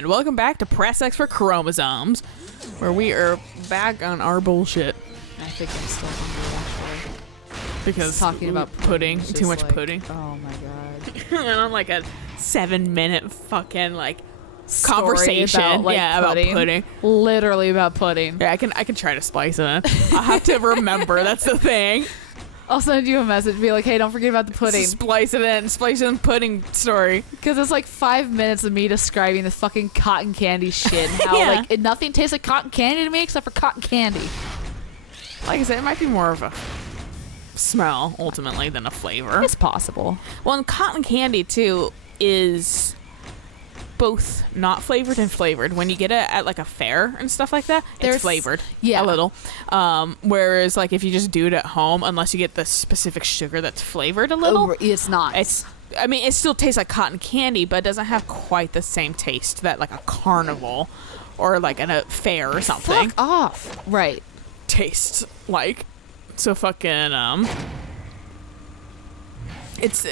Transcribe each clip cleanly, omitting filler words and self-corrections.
And welcome back to Press X for Chromosomes, where we are back on our bullshit. I think I'm still hungry, actually. Because talking about pudding, too much like, pudding. Oh my god. And on like a 7-minute fucking like Story conversation about pudding. Literally about pudding. Yeah, I can try to splice it in. I'll have to remember, that's the thing. I'll send you a message, be like, hey, don't forget about the pudding. Splice it in pudding story. Because it's like 5 minutes of me describing this fucking cotton candy shit. And how like nothing tastes like cotton candy to me except for cotton candy. Like I said, it might be more of a smell ultimately than a flavor. It's possible. Well, and cotton candy too is both not flavored and flavored. When you get it at like a fair and stuff like that, it's flavored a little. Whereas like if you just do it at home, unless you get the specific sugar that's flavored a little, it's not. I mean, it still tastes like cotton candy, but it doesn't have quite the same taste that like a carnival or like at a fair or something. Fuck off. Right. Tastes like. So fucking it's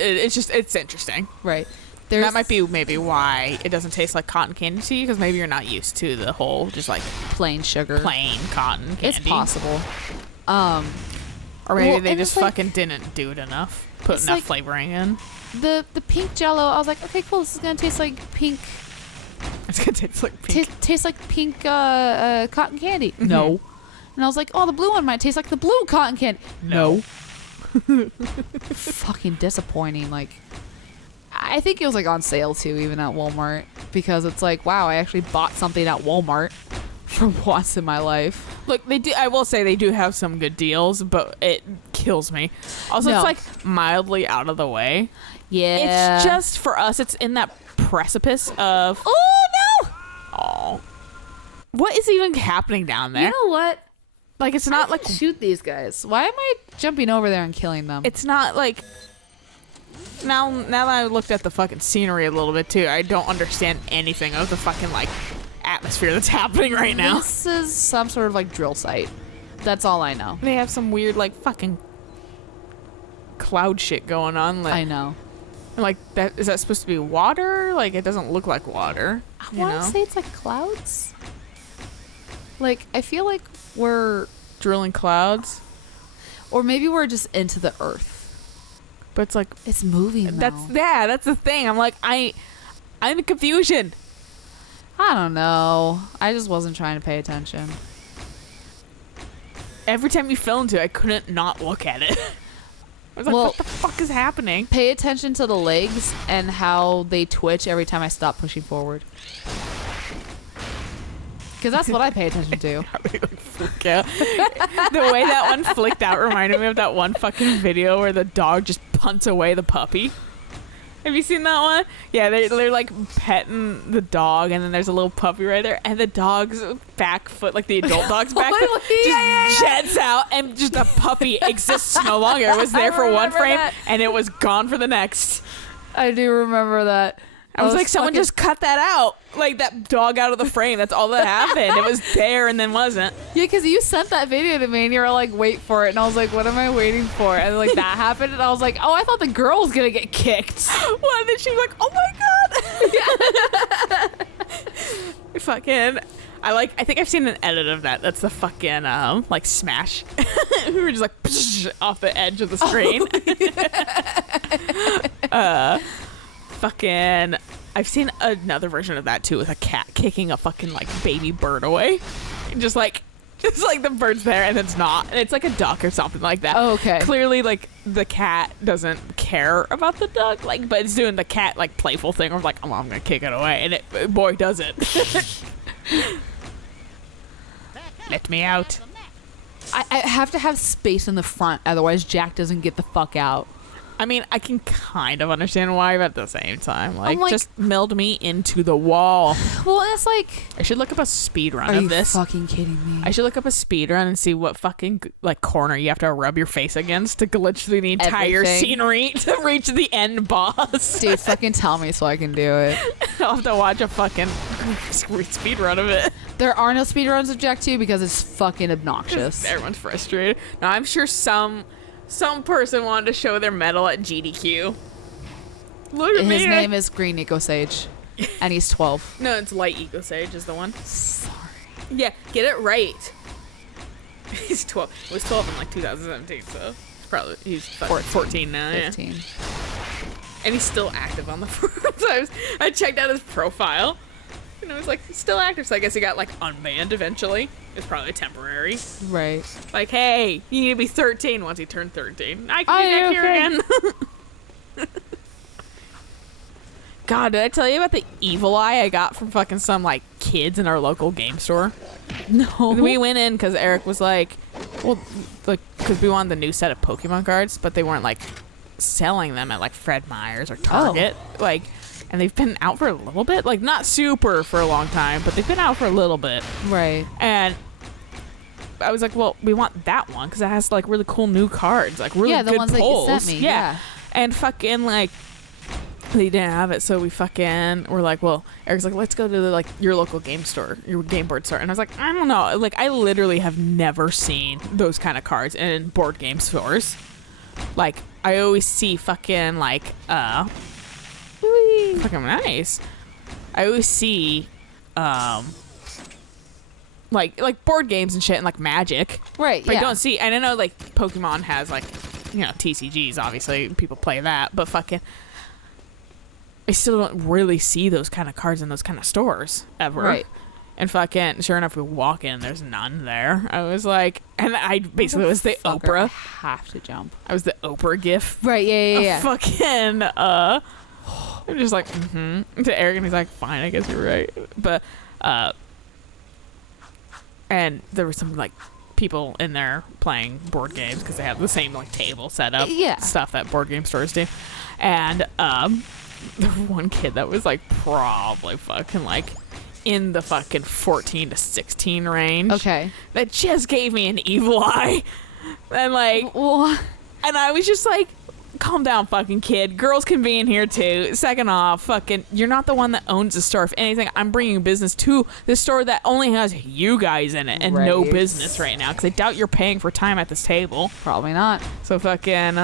interesting. Right. That might be maybe why it doesn't taste like cotton candy to you, because maybe you're not used to the whole just like plain sugar, plain cotton candy. It's possible. Or maybe they just fucking didn't do it enough, put enough flavoring in. The pink Jello, I was like, okay, cool. This is gonna taste like pink. It's gonna taste like pink. Tastes like pink cotton candy. Mm-hmm. No. And I was like, oh, the blue one might taste like the blue cotton candy. No. Fucking disappointing. Like, I think it was like on sale too, even at Walmart, because it's like, wow, I actually bought something at Walmart for once in my life. Look, they do. I will say they do have some good deals, but it kills me. Also, It's like mildly out of the way. Yeah. It's just for us. It's in that precipice of. Oh no! Oh. What is even happening down there? You know what? Like, it's not like shoot these guys. Why am I jumping over there and killing them? It's not like now that I looked at the fucking scenery a little bit too, I don't understand anything of the fucking like atmosphere that's happening right now. This is some sort of like drill site. That's all I know. They have some weird like fucking cloud shit going on. Like, I know. Like that, is that supposed to be water? Like, it doesn't look like water. I want to say it's like clouds. Like, I feel like we're drilling clouds, or maybe we're just into the earth. But it's like it's moving. That's the thing. I'm like, I'm in confusion. I don't know. I just wasn't trying to pay attention. Every time you fell into it, I couldn't not look at it. I was like, what the fuck is happening? Pay attention to the legs and how they twitch every time I stop pushing forward. Because that's what I pay attention to. Flick out. The way that one flicked out reminded me of that one fucking video where the dog just punts away the puppy. Have you seen that one? Yeah, they're like petting the dog, and then there's a little puppy right there, and the dog's back foot, like the adult dog's back foot, just jets out, and just the puppy exists no longer. It was there for one frame, and it was gone for the next. I do remember that. I was like, someone just cut that out. Like, that dog out of the frame. That's all that happened. It was there and then wasn't. Yeah, because you sent that video to me and you were like, wait for it. And I was like, what am I waiting for? And like that happened. And I was like, oh, I thought the girl was going to get kicked. Well, and then she was like, oh my God. Yeah. Fucking. I think I've seen an edit of that. That's the fucking, like, smash. We were just like, off the edge of the screen. Fucking, I've seen another version of that too, with a cat kicking a fucking like baby bird away, just like the bird's there and it's not, and it's like a duck or something like that. Oh, okay. Clearly, like the cat doesn't care about the duck, like, but it's doing the cat like playful thing of like, oh, I'm gonna kick it away, and it boy does it. Let me out. I have to have space in the front, otherwise Jack doesn't get the fuck out. I mean, I can kind of understand why, but at the same time, like just meld me into the wall. Well, it's like, I should look up a speed run of this. Are you fucking kidding me? I should look up a speed run and see what fucking like corner you have to rub your face against to glitch through the entire scenery to reach the end boss. Dude, fucking tell me so I can do it. I'll have to watch a fucking speed run of it. There are no speed runs of Jack 2 because it's fucking obnoxious. Everyone's frustrated. Now, I'm sure some person wanted to show their medal at GDQ. Look at me. His name is Green Nico Sage. and he's 12. No, it's Light Eco Sage is the one. Sorry. Yeah, get it right. He's 12. He was 12 in like 2017, so he's 14 now. 15. Yeah. And he's still active on the forums. I checked out his profile, and it was like still active. So I guess he got like unbanned eventually. It's probably temporary. Right. Like, hey, you need to be 13 once he turned 13. I can be back here again. God, did I tell you about the evil eye I got from fucking some like kids in our local game store? No. We went in because Eric was like, well, like, because we wanted the new set of Pokemon cards, but they weren't like selling them at like Fred Meyer's or Target. Like, and they've been out for a little bit, like not super for a long time, but they've been out for a little bit. Right. And I was like, well, we want that one because it has like really cool new cards, like really the good ones pulls. that you sent me. Yeah. And fucking like they didn't have it, so we fucking were like, well, Eric's like, let's go to the, like your local game store, your game board store. And I was like, I don't know, like I literally have never seen those kind of cards in board game stores. Like I always see fucking like fucking nice. I always see like board games and shit and like Magic. Right. But yeah. I don't see, and I know like Pokemon has like, you know, TCGs, obviously people play that, but fucking I still don't really see those kind of cards in those kind of stores ever. Right. And fucking sure enough, we walk in, there's none there. I was like, and I basically was the Oprah. I have to jump. I was the Oprah gif. Right. Yeah. Fucking I'm just like to Eric, and he's like, fine, I guess you're right. But and there were some like people in there playing board games because they have the same like table setup, stuff that board game stores do. And there was one kid that was like probably fucking like in the fucking 14 to 16 range. Okay. That just gave me an evil eye. And like, and I was just like, calm down, fucking kid. Girls can be in here too. Second off, fucking, you're not the one that owns the store. If anything, I'm bringing business to the store that only has you guys in it and no business right now. Because I doubt you're paying for time at this table. Probably not. So fucking,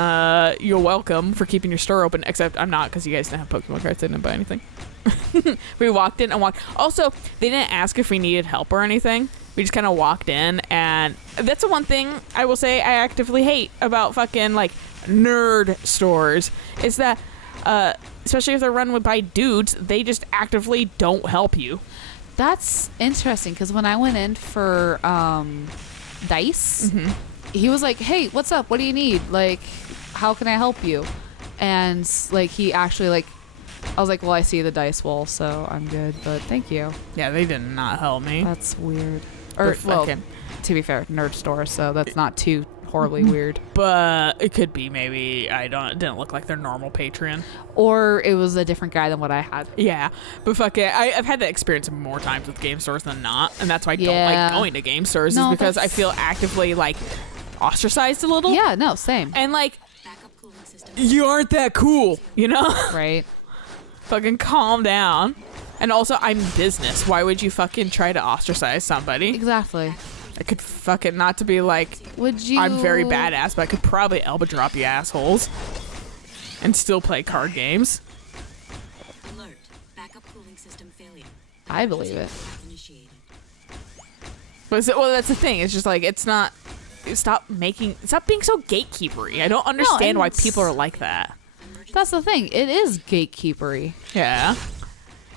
you're welcome for keeping your store open. Except I'm not, because you guys didn't have Pokemon cards. I didn't buy anything. We walked in and walked. Also, they didn't ask if we needed help or anything. We just kind of walked in, and that's the one thing I will say I actively hate about fucking like nerd stores is that especially if they're run by dudes, they just actively don't help you. That's interesting because when I went in for dice, he was like, hey, what's up, what do you need, like how can I help you? And like he actually like, I was like, well, I see the dice wall, so I'm good, but thank you. Yeah, they did not help me. That's weird. Or well, to be fair, nerd store, so that's not too horribly weird. But it could be maybe it didn't look like their normal Patreon. Or it was a different guy than what I had. Yeah, but fuck it. I've had that experience more times with game stores than not, and that's why I don't like going to game stores, is because I feel actively like ostracized a little. Yeah, no, same. And like, you aren't that cool, you know? Right. Fucking calm down. And also, I'm business. Why would you fucking try to ostracize somebody? Exactly. I could fucking, not to be like, would you? I'm very badass, but I could probably elbow drop you assholes and still play card games. Alert. Backup cooling system failure. I believe it. But well, that's the thing. It's just like, it's not. Stop being so gatekeepery. I don't understand why people are like that. That's the thing. It is gatekeepery. Yeah.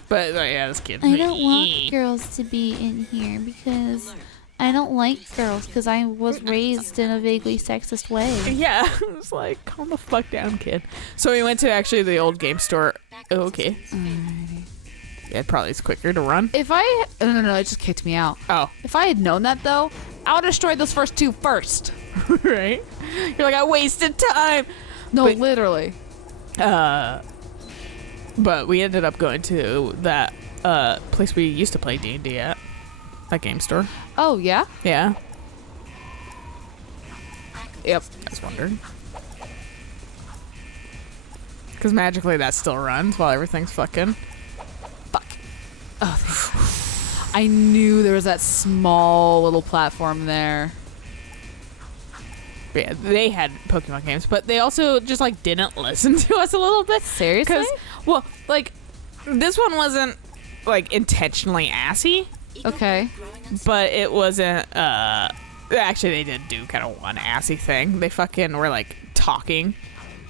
But yeah, this kid. I don't want girls to be in here because I don't like girls because I was raised in a vaguely sexist way. Yeah, I was like, calm the fuck down, kid. So we went to actually the old game store. Oh, okay. Yeah, it probably is quicker to run. If I... No, it just kicked me out. Oh. If I had known that, though, I would have destroyed those first two first. Right? You're like, I wasted time. No, but, literally. But we ended up going to that place we used to play D&D at. That game store. Oh, yeah? Yeah. Yep. I was wondering. Because magically that still runs while everything's fucking... Fuck. Oh, I knew there was that small little platform there. Yeah, they had Pokemon games, but they also just like didn't listen to us a little bit. Seriously? Well, like This one wasn't like intentionally assy, Okay. but it wasn't. Actually, they did do kind of one assy thing. They fucking were like talking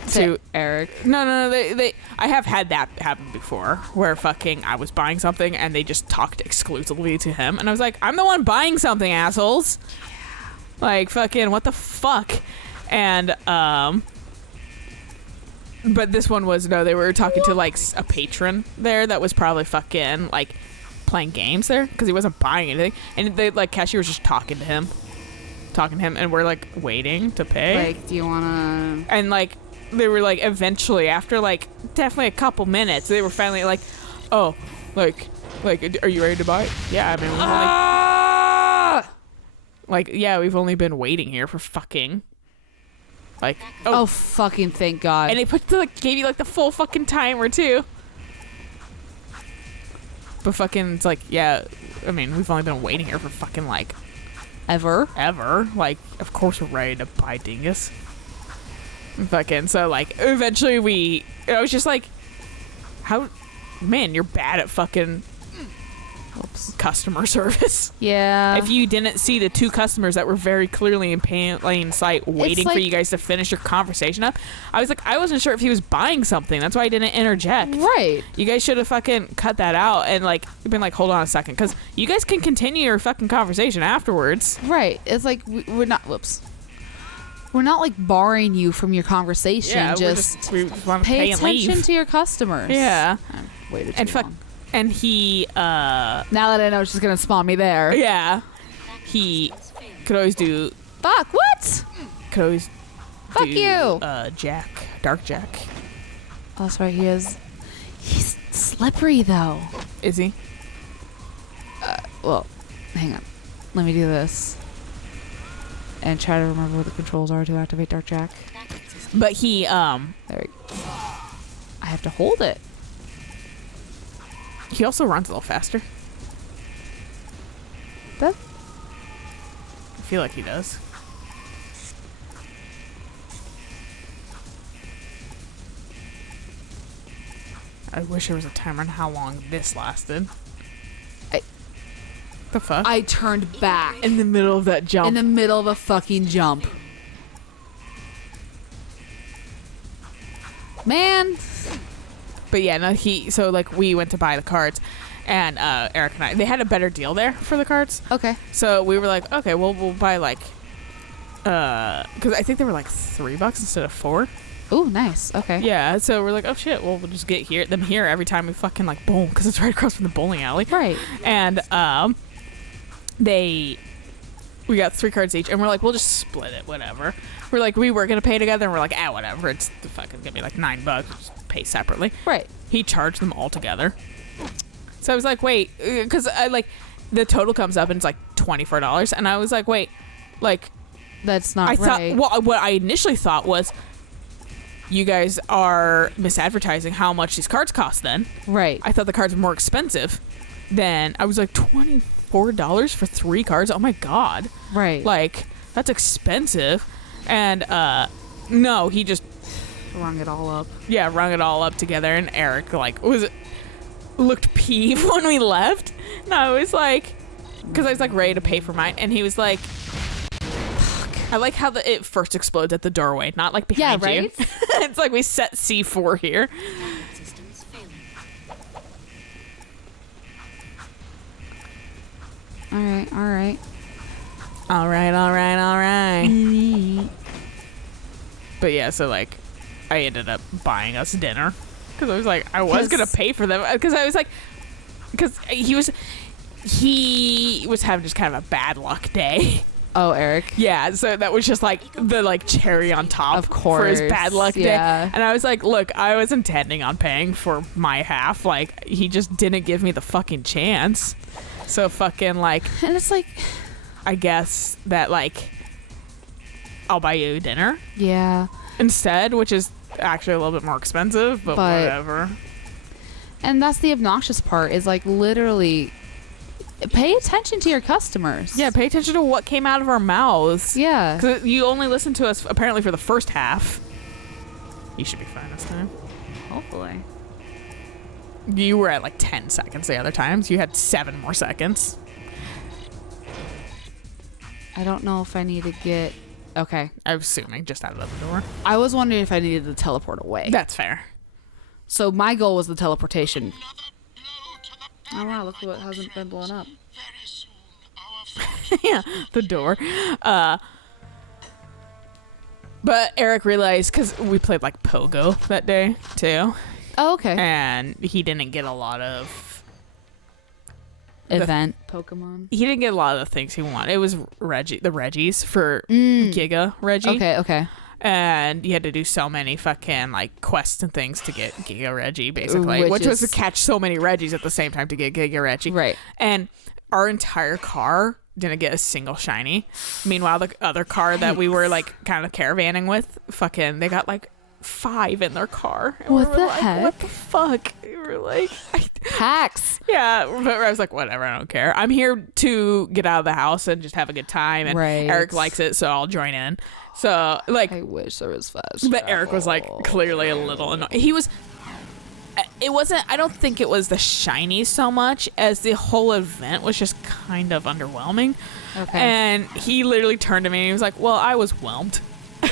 to Eric. No. They. I have had that happen before, where fucking I was buying something and they just talked exclusively to him, and I was like, I'm the one buying something, assholes. Like fucking what the fuck, and But this one was they were talking to like a patron there that was probably fucking like playing games there because he wasn't buying anything, and they like cashier was just talking to him, and we're like waiting to pay. Like, do you wanna? And like they were like eventually after like definitely a couple minutes they were finally like, oh, like are you ready to buy? Yeah, I mean we've only been waiting here for fucking. Like Oh fucking thank God. and they gave you like the full fucking timer too. But fucking it's like, yeah, I mean we've only been waiting here for fucking like ever. like of course we're ready to buy dingus. And fucking so like eventually I was just like, how, man, you're bad at fucking customer service. Yeah. If you didn't see the two customers that were very clearly in plain sight waiting for like- you guys to finish your conversation up, I was like, I wasn't sure if he was buying something. That's why I didn't interject. Right. You guys should have fucking cut that out and like been like, hold on a second, because you guys can continue your fucking conversation afterwards. Right. It's like we're not. Whoops. We're not like barring you from your conversation. Yeah, just we just want to pay pay and attention leave. to your customers. Yeah, I waited too and fuck, long. and he Now that I know she's gonna spawn me there. yeah, he could always do. Fuck. What? Could always. Fuck do, you. Jack, Dark Jack. Oh, that's right. He is. He's slippery though. Is he? Well, hang on. Let me do this. And try to remember what the controls are to activate Dark Jack. But he There we go. I have to hold it. he also runs a little faster. That I feel like he does. I wish there was a timer on how long this lasted. The fuck? I turned back in the middle of that jump. in the middle of a fucking jump. Man. But yeah, no, so like we went to buy the cards, and Eric and I, they had a better deal there for the cards. Okay. So we were like, okay, well we'll buy like, because I think they were like $3 instead of $4. Ooh, nice. Okay. Yeah, so we're like, oh shit, well we'll just get them here every time we fucking like bowl, because it's right across from the bowling alley. Right. And we got 3 cards each, and we're like, we'll just split it, whatever. We're like, we were gonna pay together, and we're like, whatever, it's fucking gonna be like $9, we'll just pay separately. Right. He charged them all together. So I was like, wait, because I like the total comes up and it's like $24, and I was like, wait, like That's not I right. thought, well, what I initially thought was, you guys are misadvertising how much these cards cost. Then Right. I thought the cards were more expensive. Then I was like, $24 for 3 cards. Oh my god! Right. Like that's expensive. And no, he just rung it all up. rung it all up together. And Eric like looked peeved when we left. And I was like, because I was like ready to pay for mine, and he was like, I like how it first explodes at the doorway, not like behind Yeah, right? you. It's like we set C4 here. Systems failing. All right. All right. All right. But yeah, so like, I ended up buying us dinner because I was like, I was gonna pay for them because I was like, because he was having just kind of a bad luck day. Oh, Eric. Yeah, so that was just like the like cherry on top Of course, for his bad luck yeah. day. And I was like, look, I was intending on paying for my half. Like he just didn't give me the fucking chance. So fucking like, And it's like, I guess that like I'll buy you dinner yeah. instead, which is actually a little bit more expensive, but whatever. And that's the obnoxious part is like literally pay attention to your customers. Yeah, pay attention to what came out of our mouths. Yeah. Because you only listened to us apparently for the first half. You should be fine this time. Hopefully. You were at like 10 seconds the other times. You had 7 more seconds. I don't know if I need to get... Okay. I'm assuming just out of the door. I was wondering if I needed to teleport away. That's fair. So my goal was the teleportation. Oh wow, look what hasn't been blown up. Yeah, the door. But Eric realized, because we played like Pogo that day too, Oh, okay. and he didn't get a lot of Event Pokemon. he didn't get a lot of the things he wanted. It was the Reggies for Giga Reggie. Okay. And you had to do so many fucking like quests and things to get Giga Reggie, basically, which was to catch so many Reggies at the same time to get Giga Reggie. Right. And our entire car didn't get a single shiny. Meanwhile, the other car that we were like kind of caravanning with, fucking, they got like 5 in their car. And What we were the like, heck? What the fuck? We were like, Hacks. yeah. But I was like, whatever, I don't care. I'm here to get out of the house and just have a good time. And Right. Eric likes it, so I'll join in. So like, I wish there was fast. but Eric was like clearly a little annoyed. He was. It wasn't. I don't think it was the shiny so much as the whole event was just kind of underwhelming. Okay. And he literally turned to me and he was like, "Well, I was whelmed." And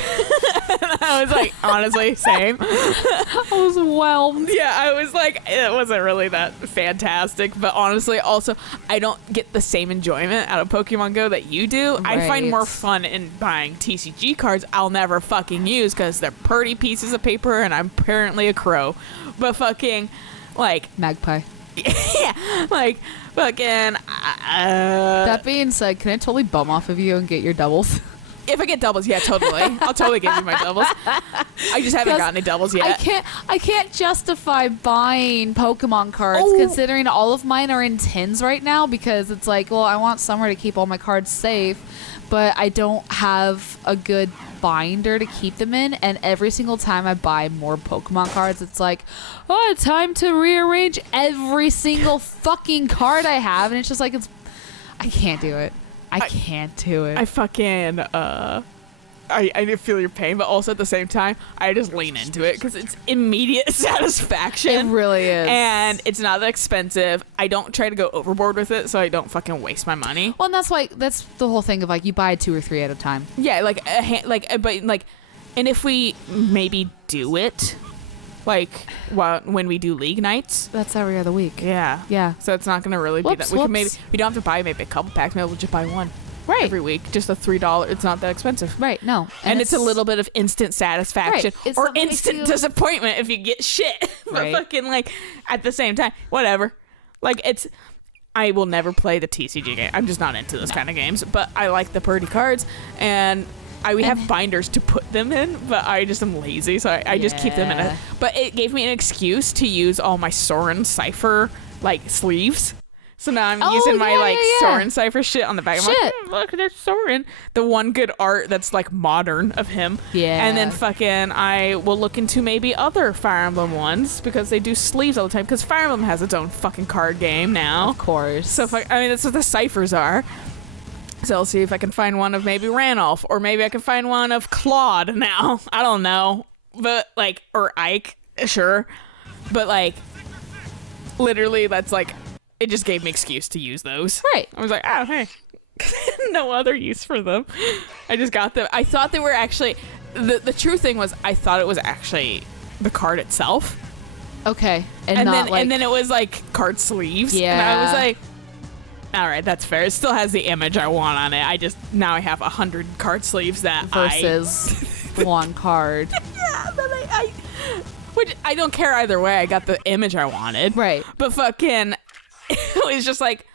I was like, honestly, same. I was whelmed. Yeah, I was like, it wasn't really that fantastic, but honestly, also, I don't get the same enjoyment out of Pokemon Go that you do. I find Right. more fun in buying TCG cards I'll never fucking use because they're pretty pieces of paper and I'm apparently a crow. But fucking, like, Magpie. yeah, like, fucking, That being said, can I totally bum off of you and get your doubles? if I get doubles, yeah, totally. I'll totally give you my doubles. I just haven't gotten any doubles yet. I can't justify buying Pokemon cards Oh. considering all of mine are in tins right now because it's like, well, I want somewhere to keep all my cards safe, but I don't have a good binder to keep them in, and every single time I buy more Pokemon cards, it's like, oh, time to rearrange every single fucking card I have, and it's just like, I can't do it. I can't do it. I fucking, I feel your pain, but also at the same time, I just lean into it because it's immediate satisfaction. It really is. And it's not that expensive. I don't try to go overboard with it, so I don't fucking waste my money. Well, and that's the whole thing of like, you buy 2 or 3 at a time. Yeah, and if we maybe do it, like, when we do league nights. That's every other week. Yeah. Yeah. So it's not going to really be that. We don't have to buy maybe a couple packs. Maybe we'll just buy one. Right. Every week. Just a $3. It's not that expensive. Right. No. And it's a little bit of instant satisfaction Right. It's or something instant makes you- disappointment if you get shit. But Right. fucking, like, at the same time, whatever. Like, I will never play the TCG game. I'm just not into those kind of games. But I like the pretty cards, and we have binders to put them in, but I just am lazy, so I just keep them in Yeah. But it gave me an excuse to use all my Soren Cypher, like, sleeves. So now I'm using my, like, Soren Cypher shit on the back. I'm Shit. like, look, there's Soren. The one good art that's, like, modern of him. Yeah. And then fucking I will look into maybe other Fire Emblem ones because they do sleeves all the time because Fire Emblem has its own fucking card game now. Of course. So, that's what the ciphers are. So I'll see if I can find one of maybe Ranulf, or maybe I can find one of Claude now. I don't know. But, like, or Ike, sure. But, like, literally, that's, like, it just gave me excuse to use those. Right. I was like, oh, hey. No other use for them. I just got them. I thought they were actually, the true thing was, I thought it was actually the card itself. Okay. And then it was, like, card sleeves. And I was Yeah. like, all right, that's fair. It still has the image I want on it. Now I have 100 card sleeves that versus one card. Yeah, but which I don't care either way. I got the image I wanted. Right. But fucking, it was just like,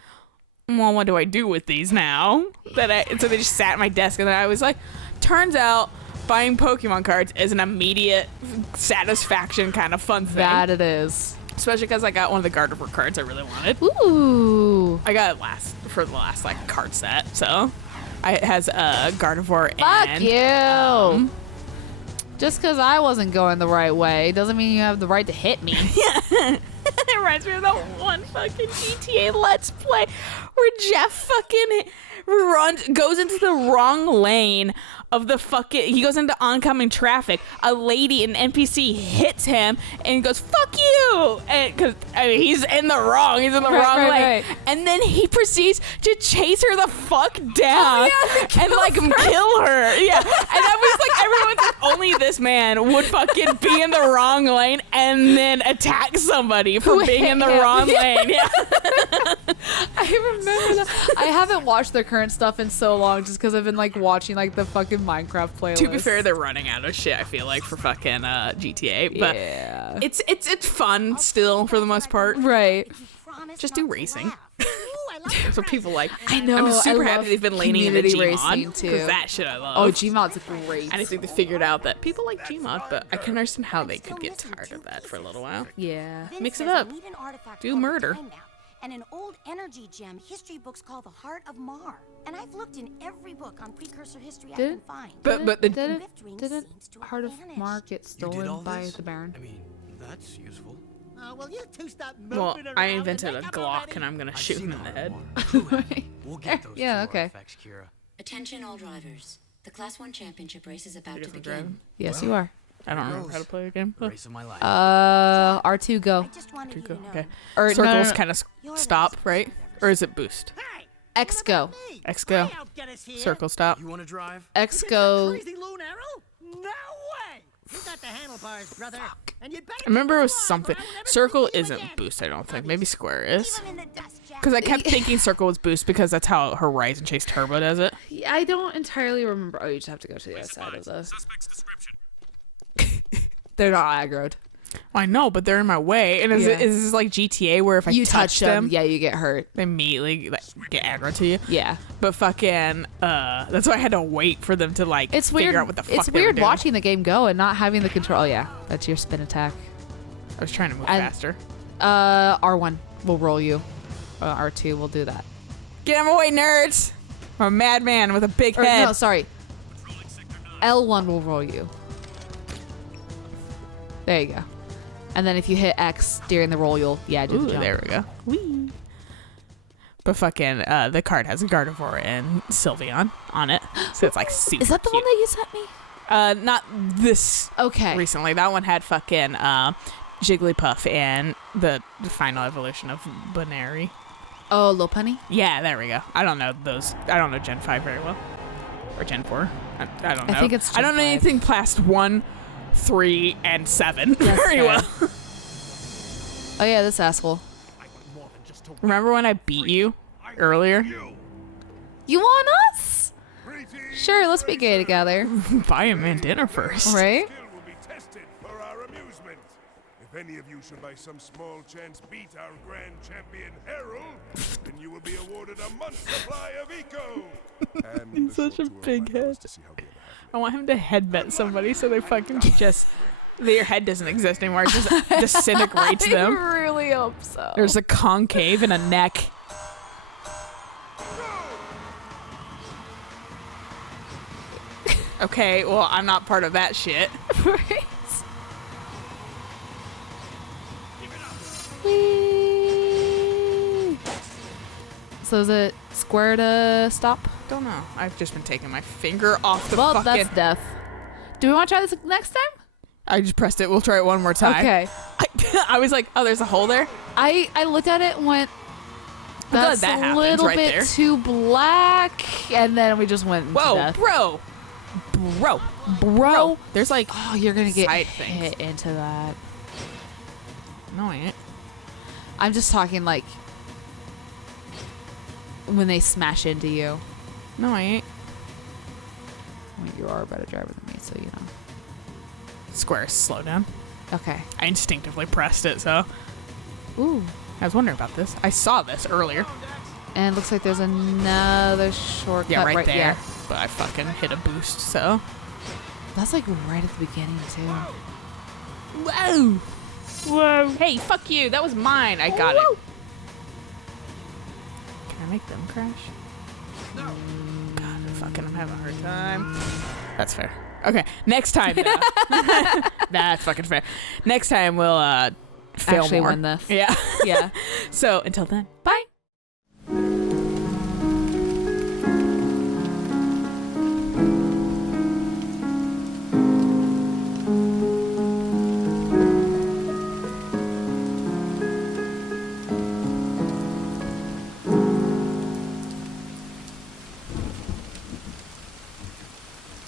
well, what do I do with these now? So they just sat at my desk, and then I was like, turns out buying Pokemon cards is an immediate satisfaction kind of fun thing. That it is. Especially because I got one of the Gardevoir cards I really wanted. Ooh. I got it for the last like card set, so it has Gardevoir Fuck and you. Just because I wasn't going the right way doesn't mean you have the right to hit me. reminds me of that one fucking GTA Let's Play where Jeff fucking goes into the wrong lane of the fucking, he goes into oncoming traffic. A lady, an NPC, hits him and goes, "Fuck you!" And because he's in the wrong lane, right. and then he proceeds to chase her the fuck down and like kill her. Yeah, and that was like everyone's like, only this man would fucking be in the wrong lane and then attack somebody for being in the wrong lane. Yeah. I remember that. I haven't watched their current stuff in so long just because I've been like watching like the fucking Minecraft playlist. To be fair, they're running out of shit, I feel like, for fucking GTA. But yeah, it's fun still for the most part. right. Just do racing. That's what people like. I know. I'm super I happy love they've been leaning into community Gmod racing, too. because that shit I love. Oh, Gmod's great. And I think they figured out that people like Gmod, but I can understand how they could get tired of that for a little while. Yeah. Mix it up. Do murder. And an old energy gem history book's called The Heart of Mar. And I've looked in every book on precursor history I can find. But Didn't Heart of Mar get stolen by the Baron? I mean, that's useful. Well, you two stop well, moping I around invented and a make up Glock already. and I'm gonna I've shoot seen him in the a head. lot more. Right. We'll get those Yeah, two okay. artifacts, Kira. Attention all drivers. The Class 1 championship race is about to Different begin. driving. Yes, you are. I don't remember how to play the game. The race of my life. R2 go. I just wanted you to know. Okay. Or Circles kind of stop, right? Or is it boost? Hey, X go. X go. they outget us here. Circle stop. You want to drive? X You go. crazy loon arrow? No way! You got the handlebars, brother. And you'd better I remember it was keep us something. alive, or I will never Circle see you isn't again. boost, I don't think. Maybe square is. Leave 'em in the dust, Jack. Because I kept thinking circle was boost because that's how Horizon Chase Turbo does it. I don't entirely remember. Oh, you just have to go to the other side of this. They're not aggroed. I know, but they're in my way. And is Yeah. this like GTA where if I You touch them, yeah, you get hurt. they immediately like, get aggro to you? Yeah. But fucking, that's why I had to wait for them to like It's figure weird. out what the fuck It's they were weird doing. watching the game go and not having the control. Oh, yeah, that's your spin attack. I was trying to move And- faster. R1 will roll you. R2 will do that. Get him away, nerds! I'm a madman with a big Or head. no, sorry. L1 will roll you. There you go. And then if you hit X during the roll, you'll do Ooh, the jump. there we go. Whee! But fucking, the card has a Gardevoir and Sylveon on it, so it's like super Is that the cute. one that you sent me? Not this Okay. recently. That one had fucking Jigglypuff and the final evolution of Banary. Oh, Lopunny? Yeah, there we go. I don't know those. I don't know Gen 5 very well. Or Gen 4. I don't know. I think it's I don't know Gen 5. anything past 1, 3, and 7 very fair. well. Oh, yeah, this asshole. Remember when I beat you earlier? You want us? Sure, let's be gay together. Buy a man dinner first. Right? Skill will be tested for our amusement. If any of you should by some small chance beat our grand champion Harold, then you will be awarded a month's supply of eco. And He's the such short a tour of big my nose head. to see how the other half I want him to headbutt somebody so they fucking just... Their head doesn't exist anymore. It just disintegrates them. I really hope so. There's a concave and a neck. Okay, well, I'm not part of that shit. Right? Whee! So is it square to stop? Don't know. I've just been taking my finger off the Well, fucking... that's death. Do we want to try this next time? I just pressed it. We'll try it one more time. Okay. I was like, oh, there's a hole there? I looked at it and went, glad that's that a happens little right bit there. too black. And then we just went into Whoa, death. bro. There's like... Oh, you're going to get Side hit things. into that. No, I ain't. I'm just talking like when they smash into you. No, I ain't. Well, you are a better driver than me, so you know. Square, slow down. Okay. I instinctively pressed it, so... Ooh. I was wondering about this. I saw this earlier. And it looks like there's another shortcut Yeah, right there. Yeah. But I fucking hit a boost, so... That's like right at the beginning too. Whoa! Whoa. Hey, fuck you. That was mine. I got it. Can I make them crash? God, I'm having a hard time. That's fair. Okay, next time, though. That's fucking fair. Next time, we'll fail actually more. win this. Yeah. Yeah. So until then, Bye.